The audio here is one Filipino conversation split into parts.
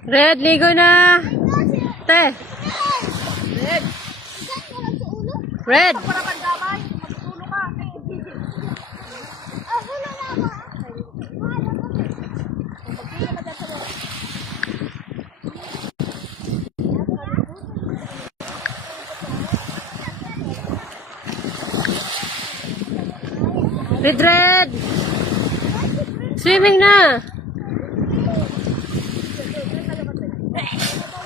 Red, ligo na. Te. Red. Red. Para pandamay. Magtulong ka. Red, red. Swimming na.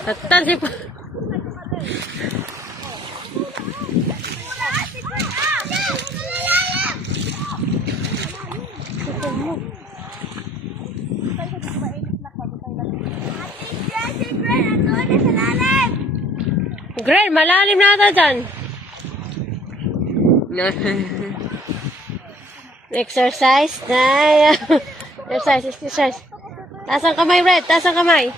Tatan si pa. Gren, malalim na ata dyan. Exercise na. Exercise. Taas ang kamay, Red. Taas ang kamay.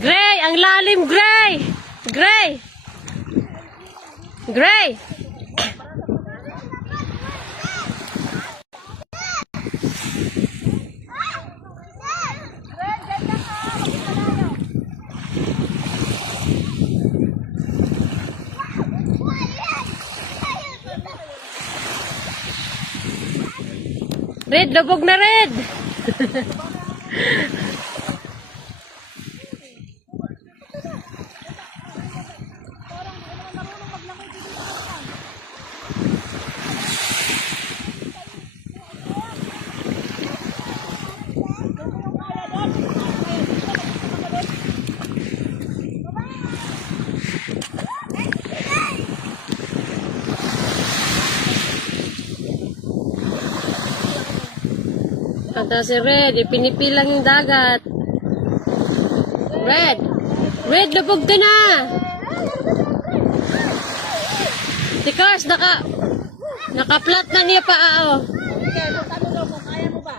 Gray! Ang lalim, Gray! Gray! Gray! Red, lubog na Red! Kanta si Red, ipinipilang yung dagat. Red! Red, lubog ka na! Si Cars, naka-flat na niya pa, oh. Okay, ano daw kung kaya mo ba?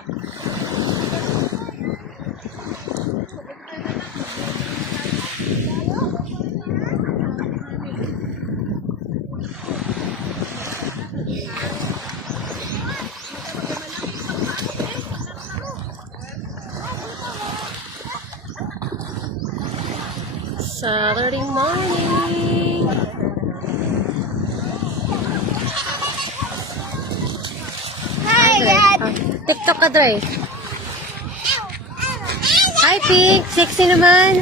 Saturday morning. Hi, Dad! TikTok ka, Dre. Hi, Pink. Sexy naman.